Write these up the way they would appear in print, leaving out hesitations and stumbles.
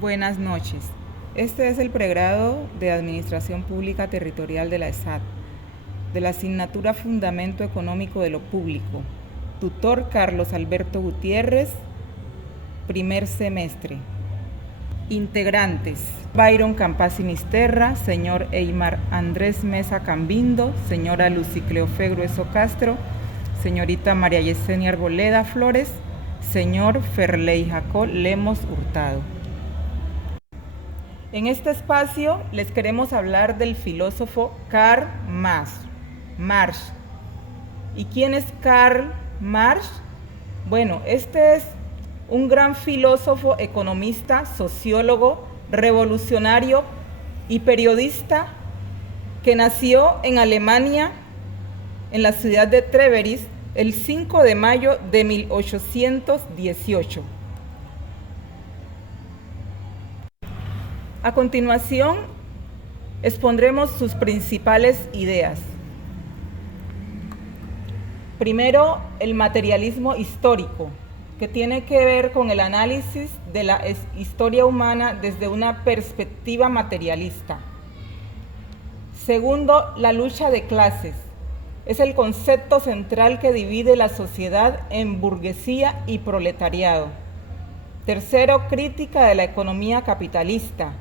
Buenas noches. Este es el pregrado de Administración Pública Territorial de la ESAT, de la asignatura Fundamento Económico de lo Público. Tutor Carlos Alberto Gutiérrez, primer semestre. Integrantes: Byron Campas Sinisterra, señor Eymar Andrés Mesa Cambindo, señora Lucy Cleofé Grueso Castro, señorita María Yesenia Arboleda Flores, señor Ferley Jacó Lemos Hurtado. En este espacio les queremos hablar del filósofo Karl Marx. ¿Y quién es Karl Marx? Bueno, este es un gran filósofo, economista, sociólogo, revolucionario y periodista que nació en Alemania, en la ciudad de Treveris, el 5 de mayo de 1818. A continuación, expondremos sus principales ideas. Primero, el materialismo histórico, que tiene que ver con el análisis de la historia humana desde una perspectiva materialista. Segundo, la lucha de clases. Es el concepto central que divide la sociedad en burguesía y proletariado. Tercero, crítica de la economía capitalista.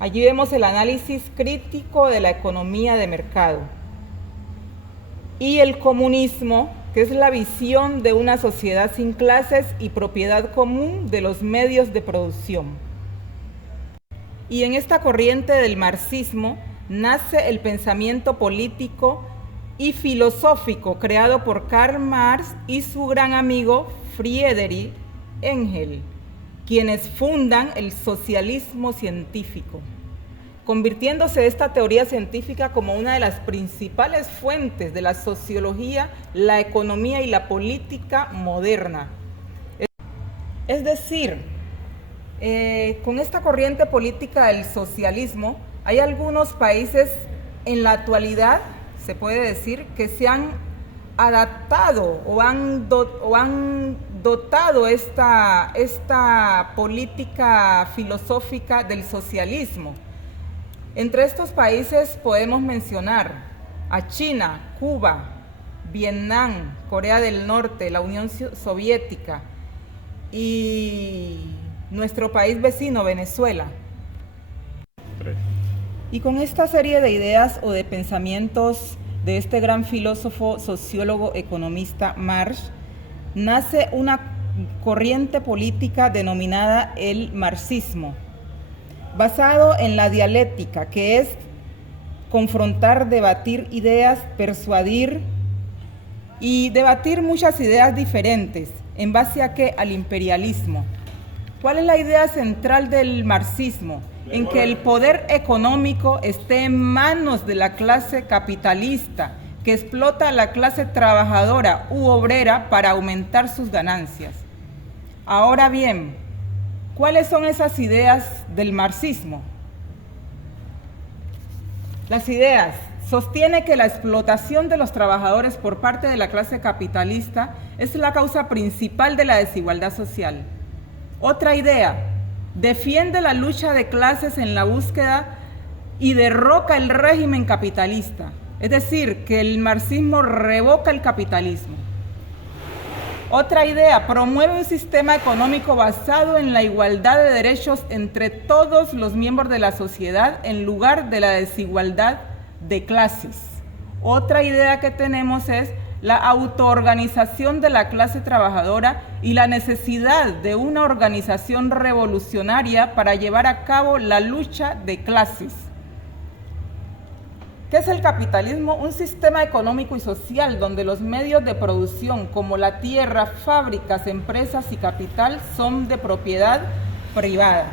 Allí vemos el análisis crítico de la economía de mercado. Y el comunismo, que es la visión de una sociedad sin clases y propiedad común de los medios de producción. Y en esta corriente del marxismo nace el pensamiento político y filosófico creado por Karl Marx y su gran amigo Friedrich Engels, quienes fundan el socialismo científico, convirtiéndose esta teoría científica como una de las principales fuentes de la sociología, la economía y la política moderna. Es decir, con esta corriente política del socialismo, hay algunos países en la actualidad, se puede decir, que se han adaptado o han dotado esta política filosófica del socialismo. Entre estos países podemos mencionar a China, Cuba, Vietnam, Corea del Norte, la Unión Soviética y nuestro país vecino, Venezuela. Y con esta serie de ideas o de pensamientos de este gran filósofo, sociólogo, economista Marx, nace una corriente política denominada el marxismo, basado en la dialéctica, que es confrontar, debatir ideas, persuadir y debatir muchas ideas diferentes. ¿En base a qué? Al imperialismo. ¿Cuál es la idea central del marxismo? En que el poder económico esté en manos de la clase capitalista, que explota a la clase trabajadora u obrera para aumentar sus ganancias. Ahora bien, ¿cuáles son esas ideas del marxismo? Las ideas: sostiene que la explotación de los trabajadores por parte de la clase capitalista es la causa principal de la desigualdad social. Otra idea: defiende la lucha de clases en la búsqueda y derroca el régimen capitalista. Es decir, que el marxismo revoca el capitalismo. Otra idea: promueve un sistema económico basado en la igualdad de derechos entre todos los miembros de la sociedad en lugar de la desigualdad de clases. Otra idea que tenemos es la autoorganización de la clase trabajadora y la necesidad de una organización revolucionaria para llevar a cabo la lucha de clases. ¿Qué es el capitalismo? Un sistema económico y social donde los medios de producción como la tierra, fábricas, empresas y capital son de propiedad privada.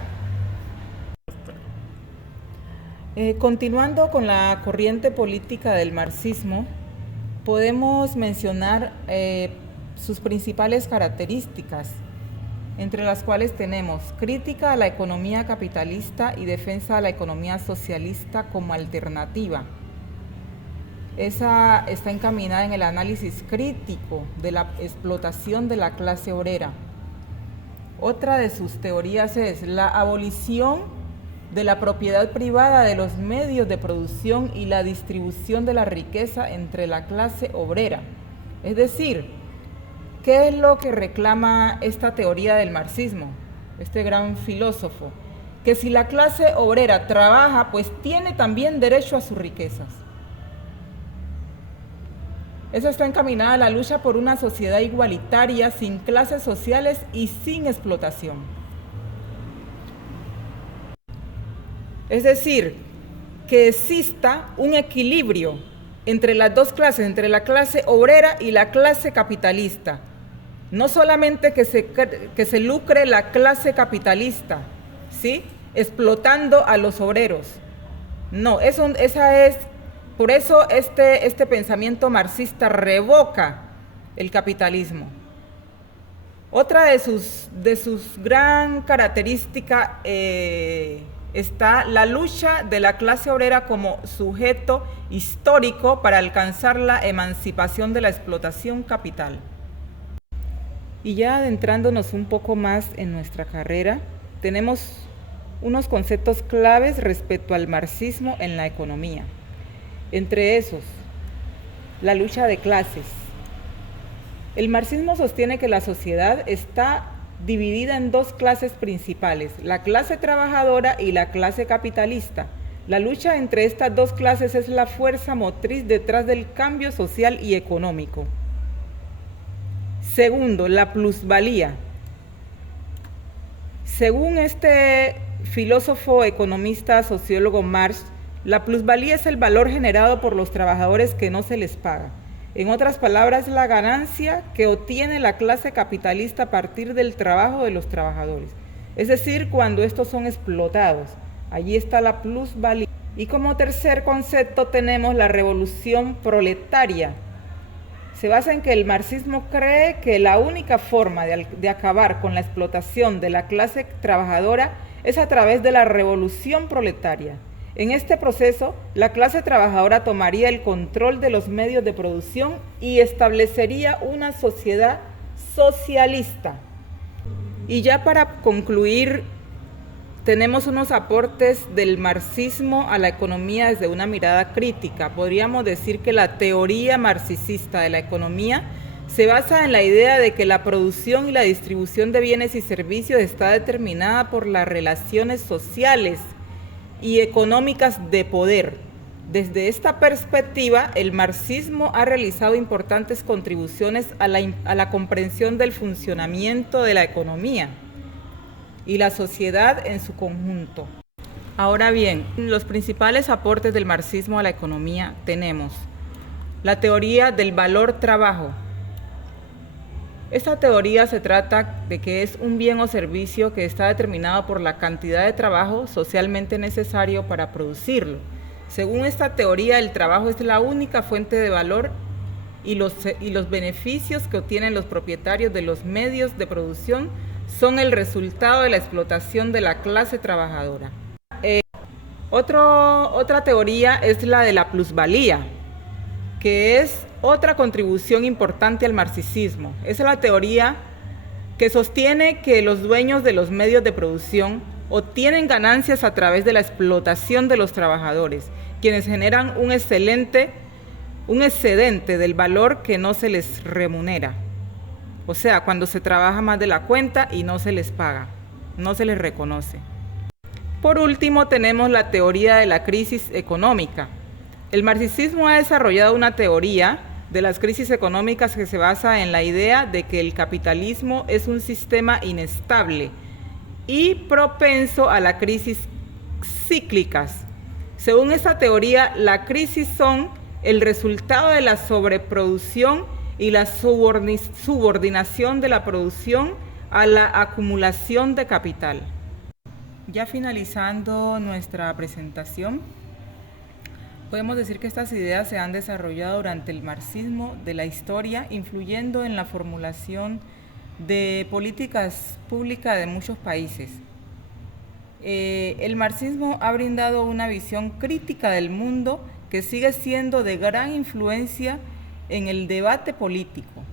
Continuando con la corriente política del marxismo, podemos mencionar sus principales características, entre las cuales tenemos crítica a la economía capitalista y defensa a la economía socialista como alternativa. Esa está encaminada en el análisis crítico de la explotación de la clase obrera. Otra de sus teorías es la abolición de la propiedad privada de los medios de producción y la distribución de la riqueza entre la clase obrera. Es decir, ¿qué es lo que reclama esta teoría del marxismo, este gran filósofo? Que si la clase obrera trabaja, pues tiene también derecho a sus riquezas. Eso está encaminada a la lucha por una sociedad igualitaria, sin clases sociales y sin explotación. Es decir, que exista un equilibrio entre las dos clases, entre la clase obrera y la clase capitalista. No solamente que se lucre la clase capitalista, ¿sí?, explotando a los obreros. No, por eso este pensamiento marxista revoca el capitalismo. Otra de sus gran características está la lucha de la clase obrera como sujeto histórico para alcanzar la emancipación de la explotación capital. Y ya adentrándonos un poco más en nuestra carrera, tenemos unos conceptos claves respecto al marxismo en la economía. Entre esos, la lucha de clases. El marxismo sostiene que la sociedad está dividida en dos clases principales, la clase trabajadora y la clase capitalista. La lucha entre estas dos clases es la fuerza motriz detrás del cambio social y económico. Segundo, la plusvalía. Según este filósofo, economista, sociólogo Marx, la plusvalía es el valor generado por los trabajadores que no se les paga. En otras palabras, la ganancia que obtiene la clase capitalista a partir del trabajo de los trabajadores. Es decir, cuando estos son explotados. Allí está la plusvalía. Y como tercer concepto tenemos la revolución proletaria. Se basa en que el marxismo cree que la única forma de acabar con la explotación de la clase trabajadora es a través de la revolución proletaria. En este proceso, la clase trabajadora tomaría el control de los medios de producción y establecería una sociedad socialista. Y ya para concluir, tenemos unos aportes del marxismo a la economía desde una mirada crítica. Podríamos decir que la teoría marxista de la economía se basa en la idea de que la producción y la distribución de bienes y servicios está determinada por las relaciones sociales y económicas de poder. Desde esta perspectiva, el marxismo ha realizado importantes contribuciones a la comprensión del funcionamiento de la economía y la sociedad en su conjunto. Ahora bien, los principales aportes del marxismo a la economía tenemos la teoría del valor trabajo. Esta teoría se trata de que es un bien o servicio que está determinado por la cantidad de trabajo socialmente necesario para producirlo. Según esta teoría, el trabajo es la única fuente de valor y los beneficios que obtienen los propietarios de los medios de producción son el resultado de la explotación de la clase trabajadora. Otra teoría es la de la plusvalía, que es otra contribución importante al marxismo. Es la teoría que sostiene que los dueños de los medios de producción obtienen ganancias a través de la explotación de los trabajadores, quienes generan un excedente del valor que no se les remunera. O sea, cuando se trabaja más de la cuenta y no se les paga, no se les reconoce. Por último, tenemos la teoría de la crisis económica. El marxismo ha desarrollado una teoría de las crisis económicas que se basa en la idea de que el capitalismo es un sistema inestable y propenso a las crisis cíclicas. Según esta teoría, las crisis son el resultado de la sobreproducción y la subordinación de la producción a la acumulación de capital. Ya finalizando nuestra presentación, podemos decir que estas ideas se han desarrollado durante el marxismo de la historia, influyendo en la formulación de políticas públicas de muchos países. El marxismo ha brindado una visión crítica del mundo que sigue siendo de gran influencia en el debate político.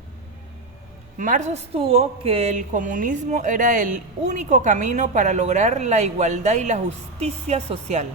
Marx sostuvo que el comunismo era el único camino para lograr la igualdad y la justicia social.